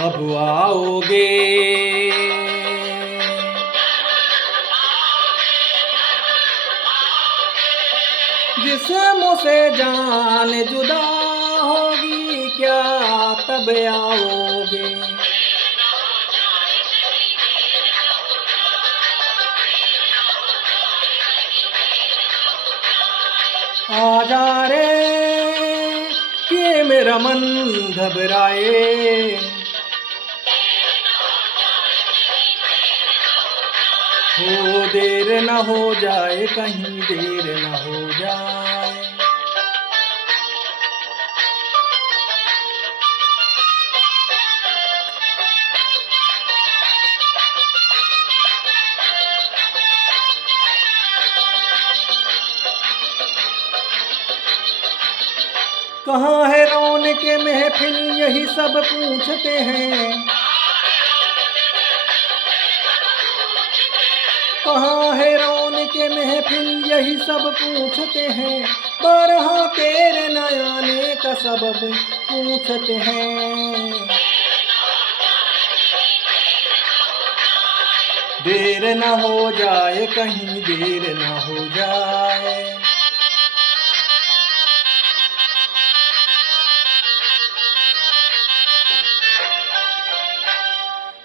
कब आओगे? जिस्म से जान जुदा होगी, क्या तब आओगे? आजा रे कि मेरा मन घबराए, हो देर न हो जाए, कहीं देर न हो जाए। कहाँ है रौनक महफिल, यही सब पूछते हैं। कहाँ है रौनक महफिल, यही सब पूछते हैं। बारहा तेरे न आने का सबब पूछते हैं। देर न हो जाए, कहीं देर न हो जाए।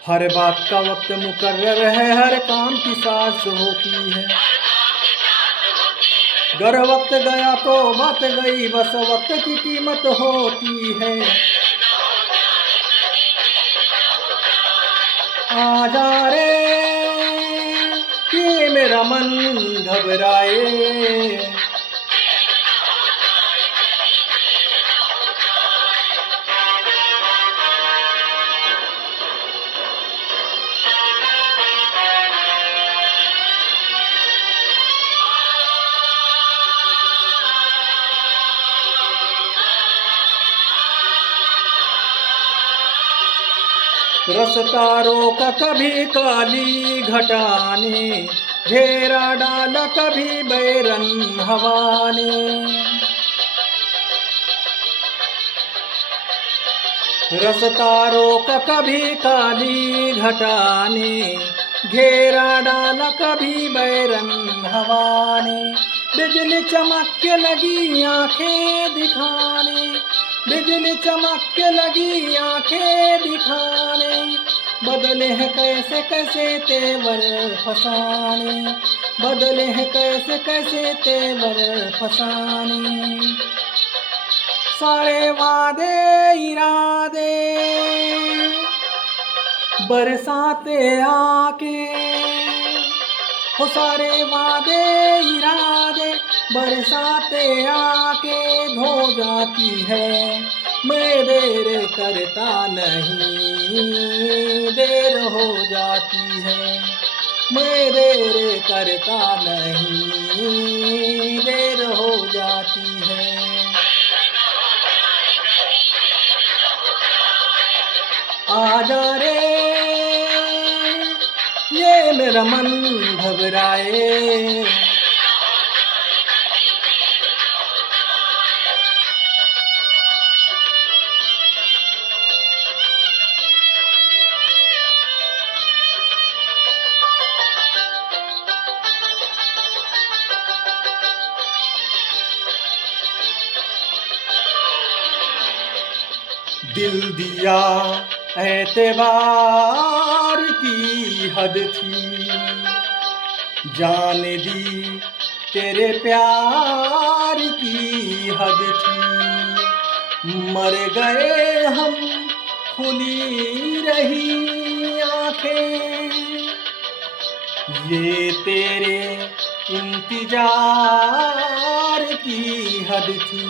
हर बात का वक्त मुकर्रर है, हर काम की साज होती है। गर वक्त गया तो बात गई, बस वक्त की कीमत होती है। आजा रे कि मेरा मन घबराए, रसता रोका कभी काली घटा ने, घेरा डाला कभी बैरन हवा ने। रसता रोका कभी काली घटा ने, घेरा डाला कभी बैरन हवा ने। बिजली चमक के लगी आंखें दिखाने, बिजली चमक के लगी आंखें दिखाने। बदले हैं कैसे कैसे तेवर फसाने, बदले हैं कैसे कैसे तेवर फसाने। सारे वादे इरादे बरसाते आके, हो सारे वादे इरादे बरसाते आके धो जाती है। मैं देर करता नहीं, देर हो जाती है। मैं देर करता नहीं, देर हो जाती है। आजा रे ये मेरा मन घबराए, दिल दिया एतबार की हद थी, जान दी तेरे प्यार की हद थी। मर गए हम खुली रही आंखें, ये तेरे इंतजार की हद थी।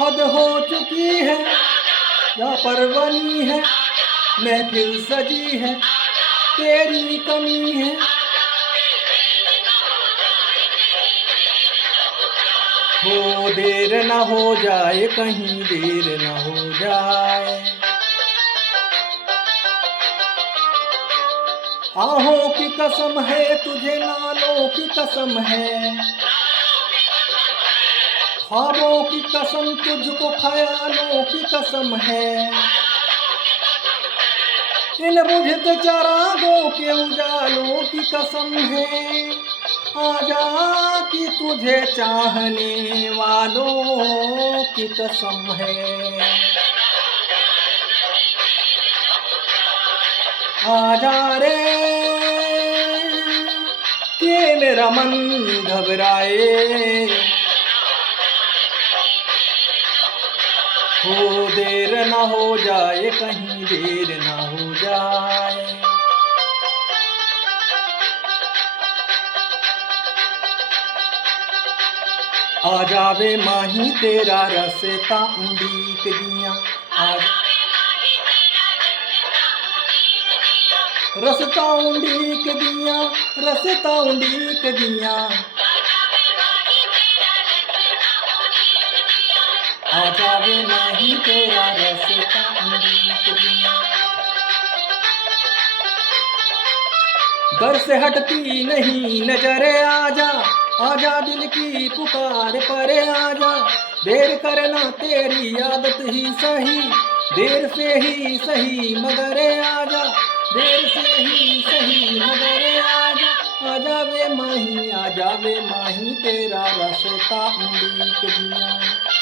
हद हो चुकी है या परवनी है, महफिल सजी है तेरी कमी है। हो देर न हो जाए, कहीं देर न हो जाए। आहों की कसम है तुझे, नालों की कसम है, ख्वाबों की कसम तुझको ख्यालों की कसम है, इन बुझते चरागों के उजालों की कसम है। आजा कि तुझे चाहने वालों की कसम है। आजा रे कि मेरा मन घबराए, हो देर न हो जाए, कहीं देर न हो जाए। आ जावे माही तेरा रसता उंडीक दिया, रसता उंडीक दिया, रसता उंडीक दिया। आ जावे माही तेरा रसता उंडीक दिया। दर से हटती नहीं नजरे, आजा आजा दिल की पुकार पर आजा। देर करना तेरी आदत ही सही, देर से ही सही मगर आजा, देर से ही सही मगर आजा। आजा वे माही, आजा वे माही तेरा रसता उंडीक दिया।